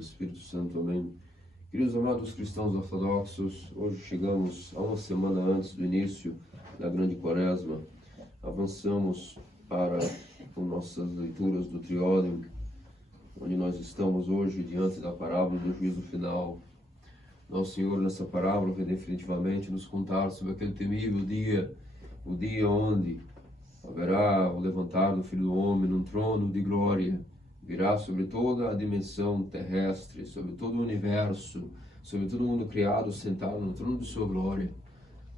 Espírito Santo. Amém. Queridos amados cristãos ortodoxos, hoje chegamos a uma semana antes do início da grande quaresma. Avançamos para com nossas leituras do Triódium, onde nós estamos hoje diante da parábola do juízo final. Nosso Senhor, nessa parábola, vai definitivamente nos contar sobre aquele temível dia, o dia onde haverá o levantar do Filho do Homem num trono de glória. Virá sobre toda a dimensão terrestre, sobre todo o universo, sobre todo mundo criado, sentado no trono de sua glória.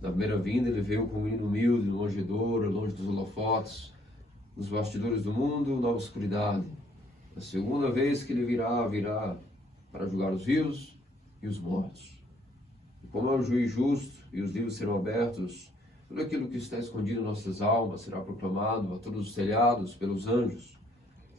Na primeira vinda ele veio como um menino humilde, longedouro, longe dos holofotes, nos bastidores do mundo, na obscuridade. Na segunda vez que ele virá para julgar os vivos e os mortos. E como é o juiz justo e os livros serão abertos, tudo aquilo que está escondido em nossas almas será proclamado a todos os telhados pelos anjos.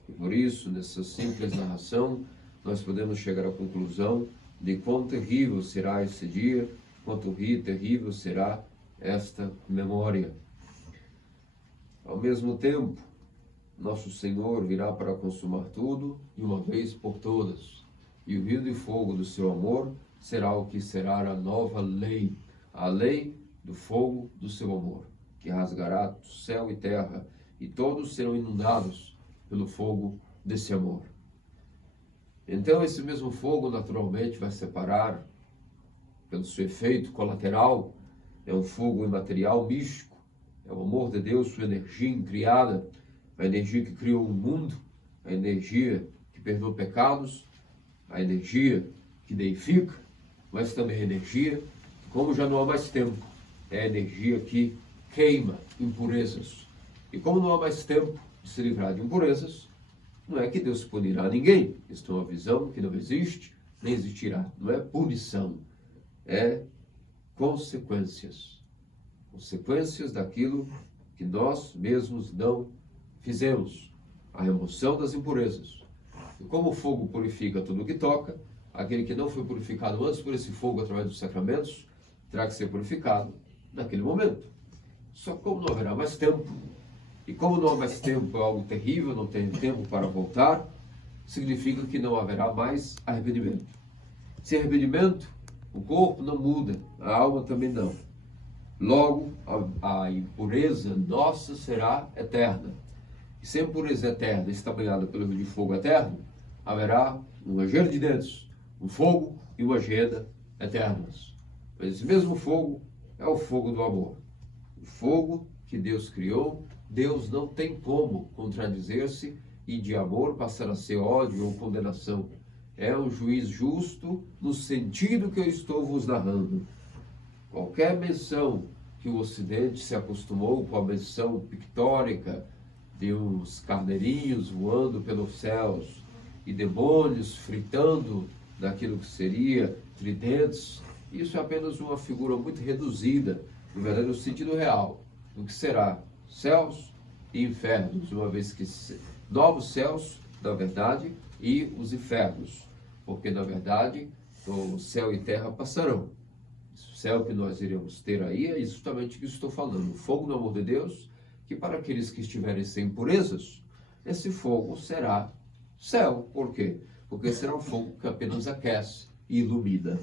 E por isso, nessa simples narração, nós podemos chegar à conclusão de quão terrível será esse dia, quanto terrível será esta memória. Ao mesmo tempo, nosso Senhor virá para consumar tudo de uma vez por todas. E o rio de fogo do seu amor será o que será a nova lei, a lei do fogo do seu amor, que rasgará céu e terra, e todos serão inundados pelo fogo desse amor. Então esse mesmo fogo naturalmente vai separar, pelo seu efeito colateral, é um fogo imaterial, místico, é o amor de Deus, sua energia incriada, a energia que criou o mundo, a energia que perdoa pecados, a energia que deifica, mas também a energia, como já não há mais tempo, é a energia que queima impurezas. E como não há mais tempo de se livrar de impurezas, não é que Deus punirá ninguém. Isso é uma visão que não existe, nem existirá. Não é punição, é consequências. Consequências daquilo que nós mesmos não fizemos. A remoção das impurezas. E como o fogo purifica tudo o que toca, aquele que não foi purificado antes por esse fogo através dos sacramentos, terá que ser purificado naquele momento. Só que como não haverá mais tempo, e como não há mais tempo, é algo terrível, não tem tempo para voltar, significa que não haverá mais arrependimento. Sem arrependimento, o corpo não muda, a alma também não. Logo, a impureza nossa será eterna. E se a impureza eterna está banhada pelo rio de fogo eterno, haverá um ranger de dentes, um fogo e uma agenda eternos. Mas esse mesmo fogo é o fogo do amor. O fogo que Deus criou. Deus não tem como contradizer-se e de amor passar a ser ódio ou condenação. É um juiz justo no sentido que eu estou vos narrando. Qualquer menção que o Ocidente se acostumou com a menção pictórica de uns carneirinhos voando pelos céus e demônios fritando daquilo que seria tridentes, isso é apenas uma figura muito reduzida, no verdadeiro sentido real, do que será céus e infernos, uma vez que novos céus, na verdade, e os infernos, porque na verdade o céu e terra passarão. O céu que nós iremos ter aí é justamente o que estou falando, o fogo do amor de Deus, que para aqueles que estiverem sem impurezas, esse fogo será céu. Por quê? Porque será um fogo que apenas aquece e ilumina.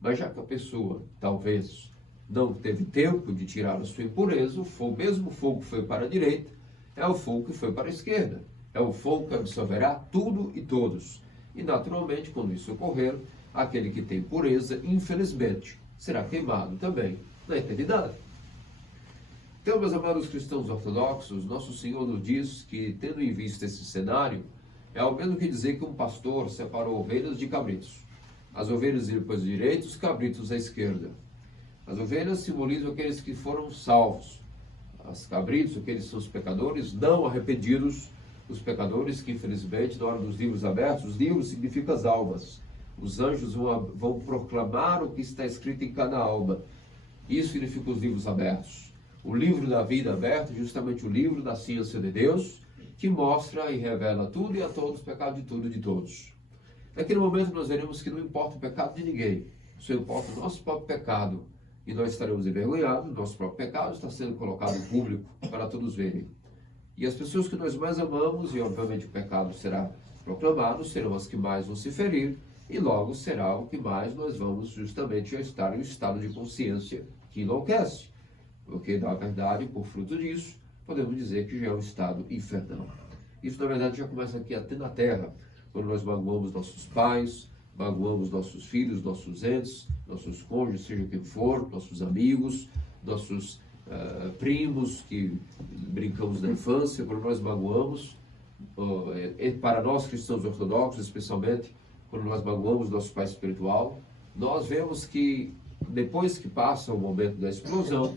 Mas já que a pessoa, talvez, não teve tempo de tirar a sua impureza, o fogo, mesmo o fogo que foi para a direita, é o fogo que foi para a esquerda. É o fogo que absorverá tudo e todos. E naturalmente, quando isso ocorrer, aquele que tem pureza, infelizmente, será queimado também na eternidade. Então, meus amados cristãos ortodoxos, nosso Senhor nos diz que, tendo em vista esse cenário, é ao mesmo que dizer que um pastor separou ovelhas de cabritos. As ovelhas iam para a direita, os cabritos à esquerda. As ovelhas simbolizam aqueles que foram salvos. Os cabritos, aqueles são os pecadores não arrependidos, os pecadores que, infelizmente, na hora dos livros abertos, os livros significam as almas. Os anjos vão proclamar o que está escrito em cada alma. Isso significa os livros abertos. O livro da vida aberto é justamente o livro da ciência de Deus, que mostra e revela tudo e a todos o pecado de tudo e de todos. Naquele momento nós veremos que não importa o pecado de ninguém, só importa o nosso próprio pecado. E nós estaremos envergonhados, nosso próprio pecado está sendo colocado em público para todos verem. E as pessoas que nós mais amamos, e obviamente o pecado será proclamado, serão as que mais vão se ferir, e logo será o que mais nós vamos justamente estar em um estado de consciência que enlouquece, porque na verdade, por fruto disso, podemos dizer que já é um estado infernal. Isso na verdade já começa aqui até na terra, quando nós magoamos nossos pais, magoamos nossos filhos, nossos entes, nossos cônjuges, seja quem for, nossos amigos, nossos primos que brincamos na infância, quando nós magoamos, para nós cristãos ortodoxos, especialmente, quando nós magoamos nosso pai espiritual, nós vemos que depois que passa o momento da explosão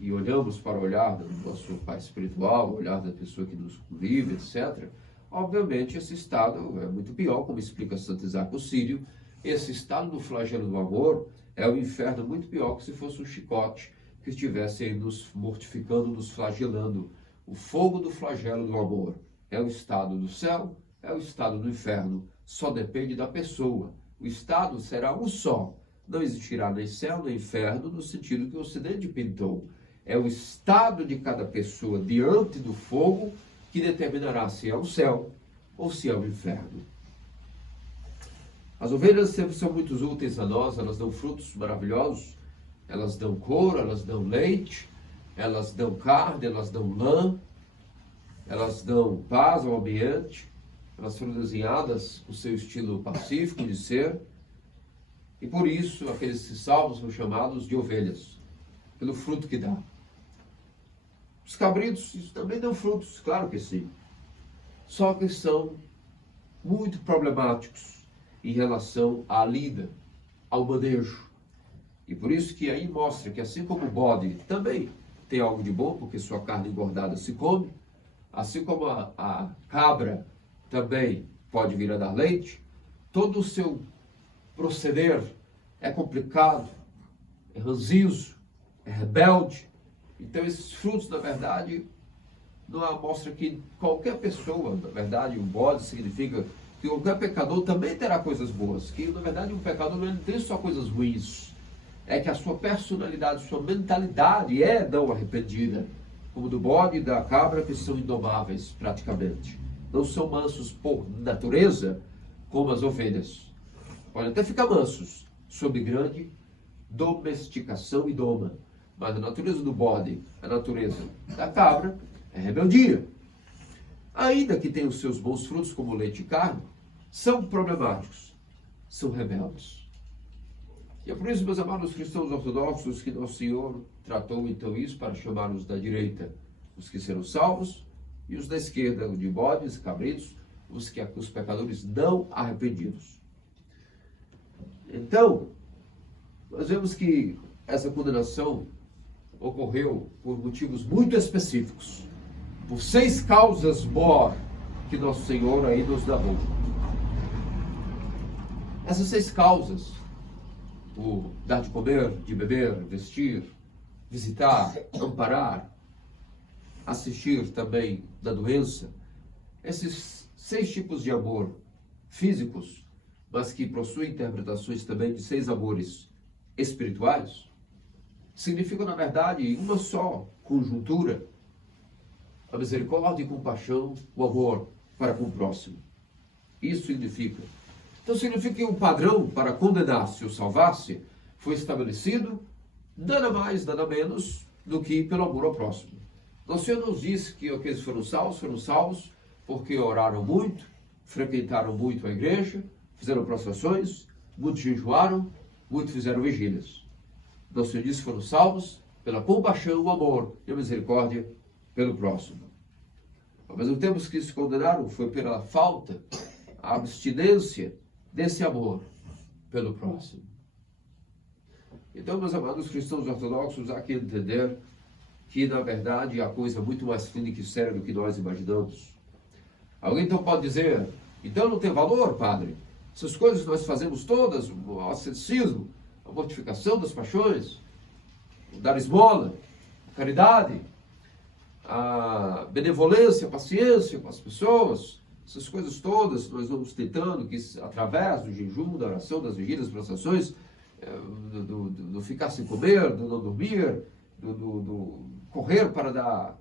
e olhamos para o olhar do nosso pai espiritual, o olhar da pessoa que nos convive, etc., obviamente esse estado é muito pior, como explica Santo Isaac o Sírio. Esse estado do flagelo do amor é um inferno muito pior que se fosse um chicote que estivesse aí nos mortificando, nos flagelando. O fogo do flagelo do amor é o estado do céu, é o estado do inferno, só depende da pessoa. O estado será um só, não existirá nem céu nem inferno no sentido que o Ocidente pintou. É o estado de cada pessoa diante do fogo que determinará se é o céu ou se é o inferno. As ovelhas sempre são muito úteis a nós, elas dão frutos maravilhosos, elas dão couro, elas dão leite, elas dão carne, elas dão lã, elas dão paz ao ambiente, elas foram desenhadas com seu estilo pacífico de ser, e por isso aqueles salvos são chamados de ovelhas, pelo fruto que dá. Os cabritos, isso também dão frutos, claro que sim. Só que são muito problemáticos em relação à lida, ao manejo. E por isso que aí mostra que assim como o bode também tem algo de bom, porque sua carne engordada se come, assim como a cabra também pode vir a dar leite, todo o seu proceder é complicado, é ranzinzo, é rebelde. Então esses frutos, na verdade, mostra que qualquer pessoa, na verdade, o bode significa que qualquer pecador também terá coisas boas, que na verdade um pecador não tem só coisas ruins, é que a sua personalidade, sua mentalidade é não arrependida, como do bode e da cabra, que são indomáveis praticamente. Não são mansos por natureza, como as ovelhas. Podem até ficar mansos, sob grande domesticação e doma. Mas a natureza do bode, a natureza da cabra, é rebeldia. Ainda que tenham os seus bons frutos, como leite e carne, são problemáticos, são rebeldes. E é por isso, meus amados cristãos ortodoxos, que nosso Senhor tratou então isso para chamar os da direita, os que serão salvos, e os da esquerda, de bodes, cabritos, os pecadores não arrependidos. Então, nós vemos que essa condenação ocorreu por motivos muito específicos, por 6 causas mor que nosso Senhor aí nos narrou. Essas 6 causas, o dar de comer, de beber, vestir, visitar, amparar, assistir também da doença, esses 6 tipos de amor físicos, mas que possuem interpretações também de 6 amores espirituais, significam, na verdade, uma só conjuntura: a misericórdia e compaixão, o amor para com o próximo. Isso significa. Então significa que o padrão para condenar-se ou salvar-se foi estabelecido nada mais, nada menos do que pelo amor ao próximo. Nosso Senhor nos disse que aqueles foram salvos porque oraram muito, frequentaram muito a igreja, fizeram prostrações, muitos jejuaram, muitos fizeram vigílias. Nosso Senhor disse que foram salvos pela compaixão, o amor e a misericórdia pelo próximo. Ao mesmo tempo que se condenaram foi pela falta, a abstinência desse amor pelo próximo. Então, meus amados cristãos ortodoxos, há que entender que, na verdade, a coisa é muito mais clínica e séria do que nós imaginamos. Alguém então pode dizer: então não tem valor, padre? Essas coisas que nós fazemos todas, o asceticismo, a mortificação das paixões, o dar esmola, a caridade, a benevolência, a paciência com as pessoas, essas coisas todas nós vamos tentando, que através do jejum, da oração, das vigílias, das prostrações, do ficar sem comer, do não dormir, do correr para dar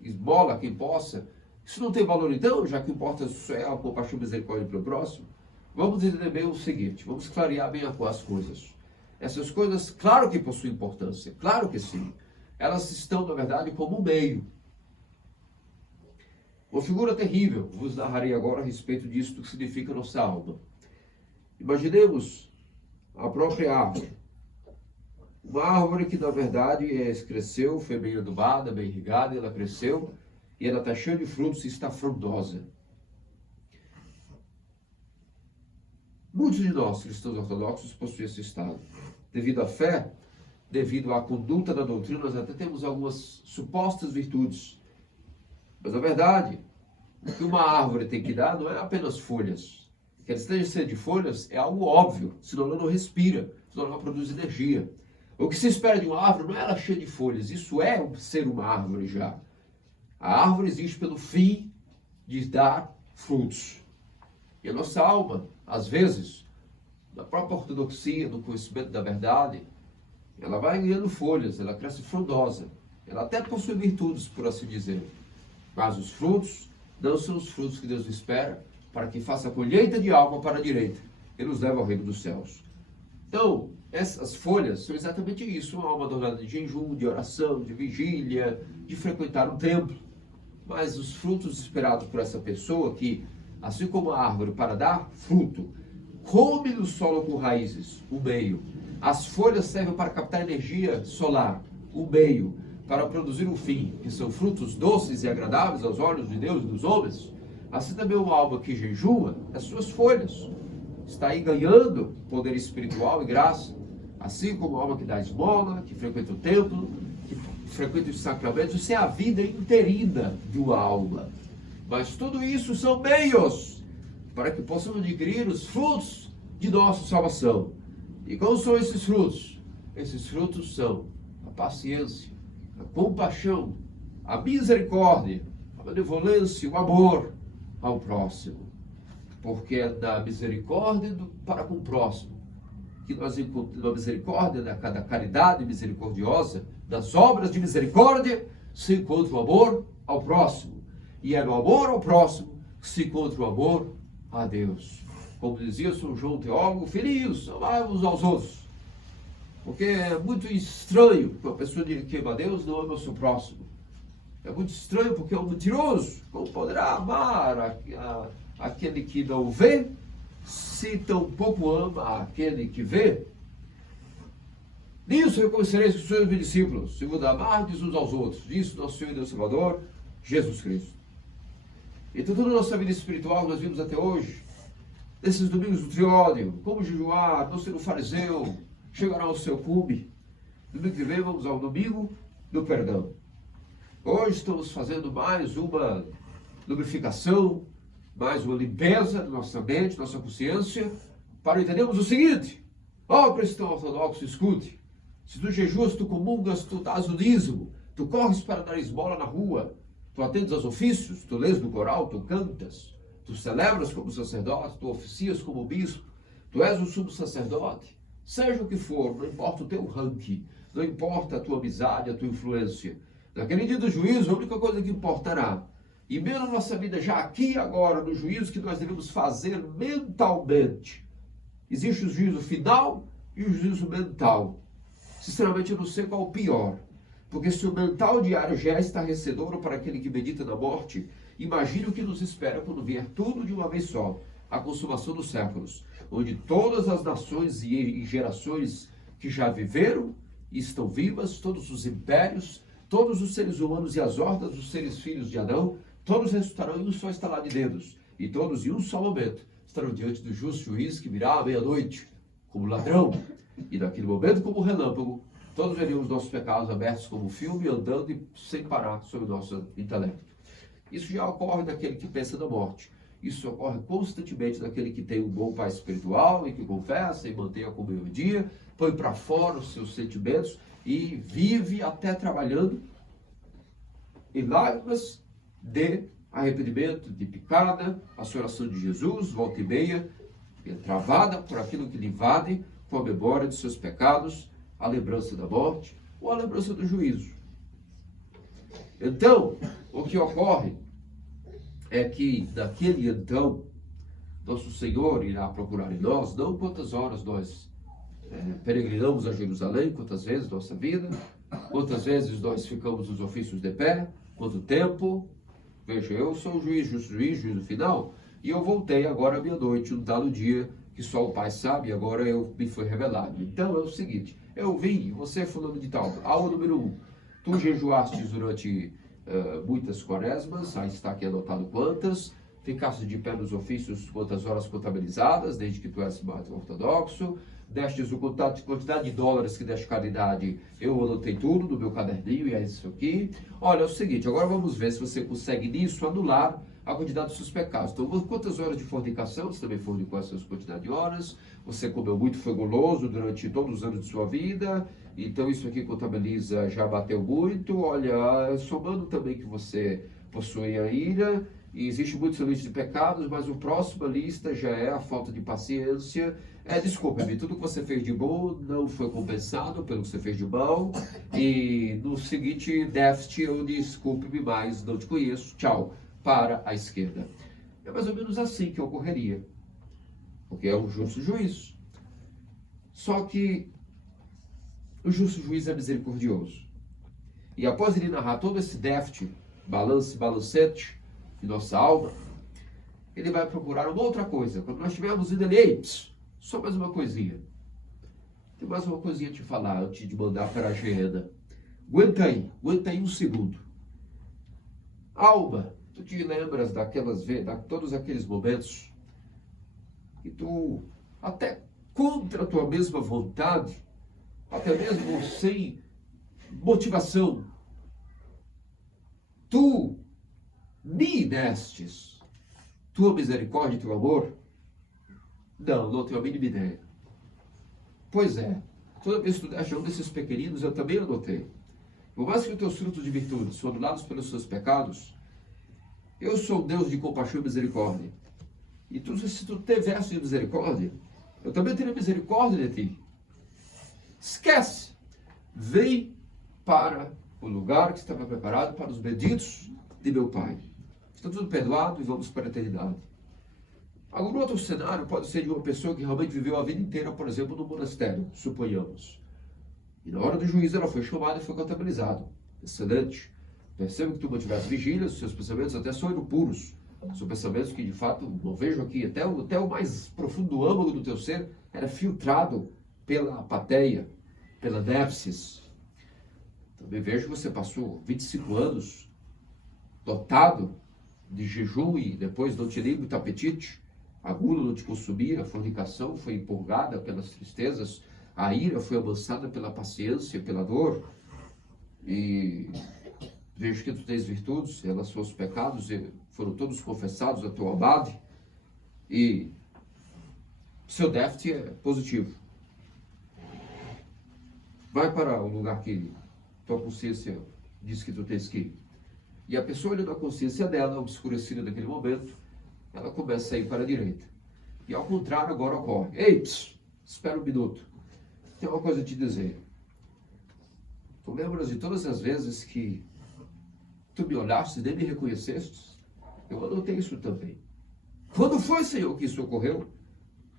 esmola a quem possa. Isso não tem valor então, já que importa só é a compaixão e misericórdia pelo próximo? Vamos entender bem o seguinte, vamos clarear bem as coisas. Essas coisas, claro que possuem importância, claro que sim. Elas estão, na verdade, como um meio. Uma figura terrível, vos narrarei agora a respeito disso, do que significa nossa alma. Imaginemos a própria árvore. Uma árvore que, na verdade, cresceu, foi bem adubada, bem irrigada, ela cresceu, e ela está cheia de frutos e está frondosa. Muitos de nós, cristãos ortodoxos, possuem esse estado. Devido à fé, devido à conduta da doutrina, nós até temos algumas supostas virtudes. Mas a verdade, o que uma árvore tem que dar não é apenas folhas. Que ela esteja cheia de folhas é algo óbvio, senão ela não respira, senão ela não produz energia. O que se espera de uma árvore não é ela cheia de folhas, isso é ser uma árvore já. A árvore existe pelo fim de dar frutos. E a nossa alma, às vezes, na própria ortodoxia, no conhecimento da verdade, ela vai ganhando folhas, ela cresce frondosa. Ela até possui virtudes, por assim dizer. Mas os frutos não são os frutos que Deus espera para que faça a colheita de alma para a direita e nos leve ao reino dos céus. Então, essas folhas são exatamente isso, uma alma adornada de jejum, de oração, de vigília, de frequentar um templo. Mas os frutos esperados por essa pessoa que, assim como a árvore para dar fruto, come no solo com raízes, o meio. As folhas servem para captar energia solar, o meio, para produzir o fim, que são frutos doces e agradáveis aos olhos de Deus e dos homens. Assim também uma alma que jejua, as suas folhas, está aí ganhando poder espiritual e graça, assim como a alma que dá esmola, que frequenta o templo, que frequenta os sacramentos. Isso é a vida interina de uma alma. Mas tudo isso são meios para que possamos adquirir os frutos de nossa salvação. E quais são esses frutos? Esses frutos são a paciência, a compaixão, a misericórdia, a benevolência, o amor ao próximo. Porque é da misericórdia para com o próximo que nós encontramos, na misericórdia, da caridade misericordiosa, das obras de misericórdia, se encontra o amor ao próximo. E é no amor ao próximo que se encontra o amor a Deus. Como dizia São João Teólogo, filhinhos, amai-vos aos outros. Porque é muito estranho que uma pessoa que ama a Deus não ama o seu próximo. É muito estranho porque é um mentiroso. Como poderá amar aquele que não vê, se tão pouco ama aquele que vê? Nisso reconhecereis que sois meus discípulos, segundo amardes uns aos outros. Disso nosso Senhor e Deus Salvador, Jesus Cristo. Então toda a nossa vida espiritual nós vimos até hoje, nesses domingos do triódio, como jejuar, não ser um fariseu, chegará ao seu cume. Domingo que vem vamos ao domingo do perdão. Hoje estamos fazendo mais uma lubrificação, mais uma limpeza da nossa mente, nossa consciência, para entendermos o seguinte: ó cristão ortodoxo, escute, se tu jejuas, tu comungas, tu dás o dízimo, tu corres para dar esmola na rua, tu atendes aos ofícios, tu lês no coral, tu cantas, tu celebras como sacerdote, tu oficias como bispo, tu és o sumo sacerdote, seja o que for, não importa o teu ranking, não importa a tua amizade, a tua influência. Naquele dia do juízo, a única coisa que importará, e mesmo na nossa vida já aqui e agora, no juízo que nós devemos fazer mentalmente, existe o juízo final e o juízo mental. Sinceramente, eu não sei qual o pior. Porque se o mental diário já é estarrecedor para aquele que medita na morte, imagine o que nos espera quando vier tudo de uma vez só, a consumação dos séculos, onde todas as nações e gerações que já viveram e estão vivas, todos os impérios, todos os seres humanos e as hordas dos seres filhos de Adão, todos ressuscitarão em um só estalar de dedos, e todos em um só momento estarão diante do justo juiz que virá à meia-noite, como ladrão, e naquele momento, como relâmpago, todos veríamos nossos pecados abertos como filme, andando e sem parar sobre o nosso intelecto. Isso já ocorre naquele que pensa na morte. Isso ocorre constantemente naquele que tem um bom pai espiritual e que confessa e mantém a comunhão em dia, põe para fora os seus sentimentos e vive até trabalhando em lágrimas de arrependimento, de picada, a sua oração de Jesus, volta e meia, travada por aquilo que lhe invade com a memória de seus pecados, a lembrança da morte ou a lembrança do juízo. Então, o que ocorre é que nosso Senhor irá procurar em nós, não quantas horas nós peregrinamos a Jerusalém, quantas vezes nossa vida, quantas vezes nós ficamos nos ofícios de pé, quanto tempo. Veja, eu sou o juiz, juízo final, e eu voltei agora à meia-noite, um dado dia que só o Pai sabe, agora me foi revelado. Então é o seguinte, eu vim, você é fulano de tal, aula número 1, tu jejuaste durante muitas quaresmas, aí está aqui anotado quantas, ficaste de pé nos ofícios quantas horas contabilizadas, desde que tu és mais ortodoxo, destes o quantidade de dólares que deste caridade, eu anotei tudo no meu caderninho e é isso aqui. Olha, é o seguinte, agora vamos ver se você consegue nisso anular a quantidade dos seus pecados. Então, quantas horas de fornicação, você também fornicou essas quantidade de horas, você comeu muito, foi goloso durante todos os anos de sua vida, então isso aqui contabiliza, já bateu muito, olha, somando também que você possui a ira, e existe muitos lista de pecados, mas a próxima lista já é a falta de paciência. Desculpe-me, tudo que você fez de bom não foi compensado pelo que você fez de mal, e no seguinte déficit eu desculpe-me mais, não te conheço, tchau, para a esquerda. É mais ou menos assim que ocorreria, porque é um justo juízo. Só que o justo juiz é misericordioso. E após ele narrar todo esse déficit, balancete de nossa alma, ele vai procurar uma outra coisa. Quando nós estivermos indo ali, só mais uma coisinha. Tem mais uma coisinha a te falar antes de mandar para a Geena. Aguenta aí um segundo. Alma, tu te lembras todos aqueles momentos que tu, até contra a tua mesma vontade, até mesmo sem motivação, tu me destes tua misericórdia e teu amor? Não tenho a mínima ideia. Pois é, toda vez que tu deste um desses pequeninos, eu também anotei. Por mais que os teus frutos de virtude são anulados pelos seus pecados, eu sou Deus de compaixão e misericórdia. E se tu tivesse de misericórdia, eu também teria misericórdia de ti. Esquece. Vem para o lugar que estava preparado para os benditos de meu Pai. Está tudo perdoado e vamos para a eternidade. Agora, outro cenário pode ser de uma pessoa que realmente viveu a vida inteira, por exemplo, no monastério, suponhamos. E na hora do juízo ela foi chamada e foi contabilizada. Excelente. Perceba que tu mantivesse vigília, os seus pensamentos até são puros. São pensamentos que, de fato, não vejo aqui. Até o mais profundo âmago do teu ser era filtrado pela apatia, pela nepsis. Também vejo que você passou 25 anos dotado de jejum e depois não te livre do apetite. A gula não te consumia, a fornicação foi empolgada pelas tristezas, a ira foi amansada pela paciência, pela dor. E vejo que tu tens virtudes, elas são os pecados, e foram todos confessados a teu abade. E seu déficit é positivo. Vai para o lugar que tua consciência diz que tu tens que ir. E a pessoa, olhando a consciência dela, obscurecida naquele momento, ela começa a ir para a direita. E ao contrário, agora ocorre. Ei, espera um minuto. Tem uma coisa a te dizer. Tu lembras de todas as vezes que tu me olhaste e nem me reconheceste? Eu anotei isso também. Quando foi, Senhor, que isso ocorreu?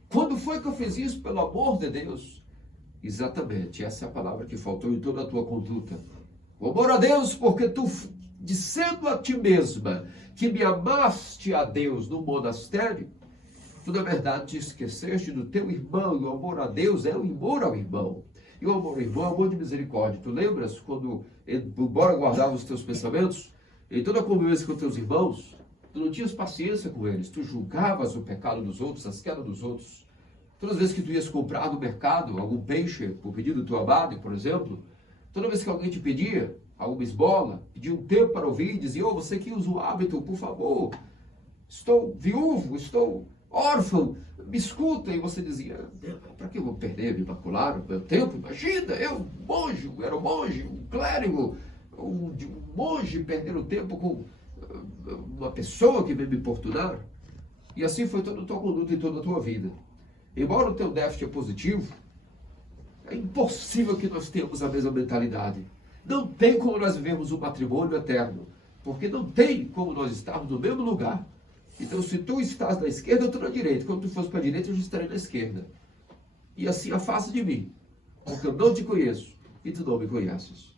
Quando foi que eu fiz isso, pelo amor de Deus? Exatamente, essa é a palavra que faltou em toda a tua conduta. O amor a Deus, porque tu, dizendo a ti mesma que me amaste a Deus no monastério, tu na verdade te esqueceste do teu irmão, e o amor a Deus é o amor ao irmão. E o amor ao irmão é o amor de misericórdia. Tu lembras quando, embora guardava os teus pensamentos, em toda a convivência com teus irmãos, tu não tinhas paciência com eles, tu julgavas o pecado dos outros, as quedas dos outros. Todas as vezes que tu ias comprar no mercado algum peixe, por pedido do teu abade, por exemplo, toda vez que alguém te pedia alguma esmola, pedia um tempo para ouvir, dizia, você que usa o hábito, por favor, estou viúvo, estou órfão, me escuta. E você dizia, para que eu vou perder, me macular o meu tempo? Imagina, eu, monge, era um monge, um clérigo, um monge perder o tempo com uma pessoa que veio me importunar. E assim foi toda a tua conduta e toda a tua vida. Embora o teu déficit é positivo, é impossível que nós tenhamos a mesma mentalidade. Não tem como nós vivermos um matrimônio eterno, porque não tem como nós estarmos no mesmo lugar, Então, se tu estás na esquerda, eu estou na direita. Quando tu fores para a direita, eu já estarei na esquerda. E assim, afasta de mim, porque eu não te conheço e tu não me conheces.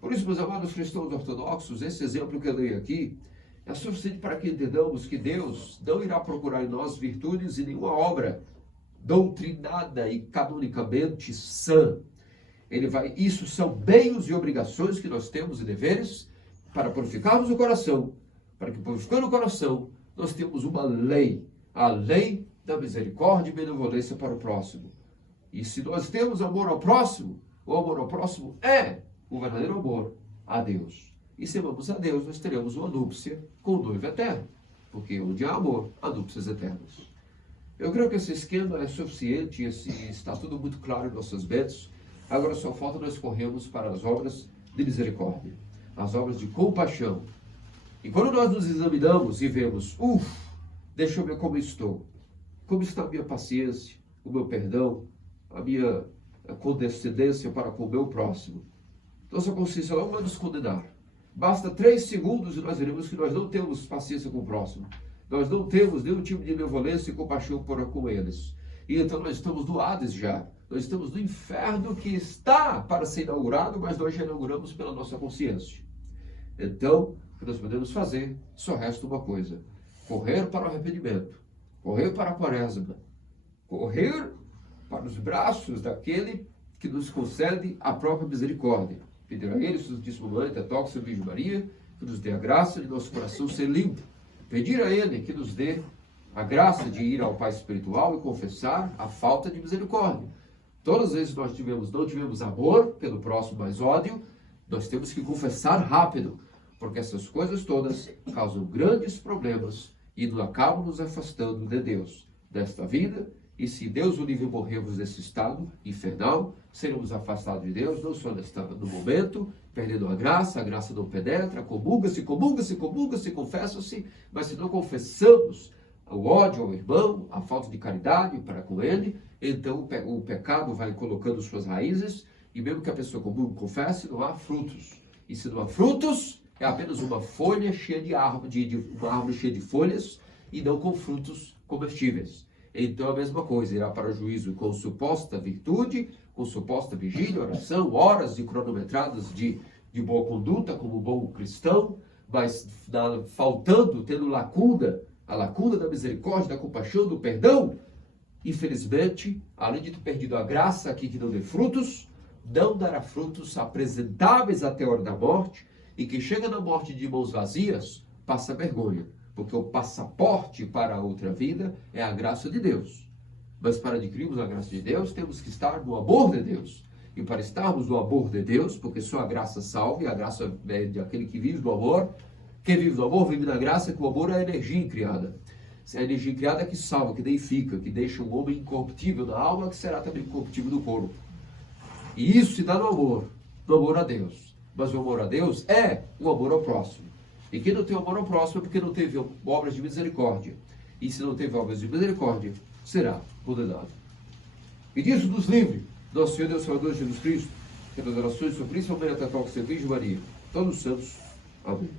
Por isso, meus amados cristãos ortodoxos, esse exemplo que eu dei aqui é suficiente para que entendamos que Deus não irá procurar em nós virtudes e nenhuma obra doutrinada e canonicamente sã. Isso são bens e obrigações que nós temos e deveres para purificarmos o coração, para que purificando o coração, nós temos uma lei, a lei da misericórdia e benevolência para o próximo. E se nós temos amor ao próximo, o amor ao próximo é o verdadeiro amor a Deus. E se amamos a Deus, nós teremos uma núpcia com o noivo eterno, porque onde há amor, há núpcias eternas. Eu creio que esse esquema é suficiente, está tudo muito claro em nossas mentes. Agora só falta nós corrermos para as obras de misericórdia, as obras de compaixão. E quando nós nos examinamos e vemos, deixa eu ver como estou, como está a minha paciência, o meu perdão, a minha condescendência para com o meu próximo. Nossa consciência não vai nos condenar. Basta 3 segundos e nós veremos que nós não temos paciência com o próximo. Nós não temos nenhum tipo de benevolência e compaixão para com eles. E então nós estamos no Hades já. Nós estamos no inferno que está para ser inaugurado, mas nós já inauguramos pela nossa consciência. Então, o que nós podemos fazer? Só resta uma coisa. Correr para o arrependimento. Correr para a quaresma. Correr para os braços daquele que nos concede a própria misericórdia. Pedir a Ele, Santíssima Mãe, Tetóxica Virgem Maria, que nos dê a graça de nosso coração ser limpo. Pedir a Ele que nos dê a graça de ir ao Pai espiritual e confessar a falta de misericórdia. Todas as vezes nós não tivemos amor pelo próximo, mas ódio, nós temos que confessar rápido, porque essas coisas todas causam grandes problemas e acabam nos afastando de Deus, desta vida. E se Deus o livre morrermos nesse estado infernal, seremos afastados de Deus, não só no momento, perdendo a graça não penetra, comunga-se, confessa-se, mas se não confessamos o ódio ao irmão, a falta de caridade para com ele, então o pecado vai colocando suas raízes, e mesmo que a pessoa comum confesse, não há frutos. E se não há frutos, é apenas uma folha cheia de árvore, uma árvore cheia de folhas, e não com frutos comestíveis. Então a mesma coisa, irá para o juízo com suposta virtude, com suposta vigília, oração, horas de cronometradas de boa conduta como bom cristão, mas faltando, tendo a lacuna da misericórdia, da compaixão, do perdão. Infelizmente, além de ter perdido a graça aqui que não dê frutos, não dará frutos apresentáveis até a hora da morte, e quem chega na morte de mãos vazias, passa vergonha. Porque o passaporte para a outra vida é a graça de Deus. Mas para adquirirmos a graça de Deus, temos que estar no amor de Deus. E para estarmos no amor de Deus, porque só a graça salva, e a graça é de aquele que vive do amor. Quem vive do amor, vive da graça, que o amor é a energia incriada. A energia incriada é que salva, que deifica, que deixa um homem incorruptível da alma, que será também incorruptível do corpo. E isso se dá no amor a Deus. Mas o amor a Deus é o amor ao próximo. E quem não tem amor ao próximo é porque não teve obras de misericórdia. E se não teve obras de misericórdia, será condenado. E disso nos livre, nosso Senhor Deus Salvador Jesus Cristo, que nas orações sobre principalmente a Tetóxica Virgem Maria, todos os santos. Amém.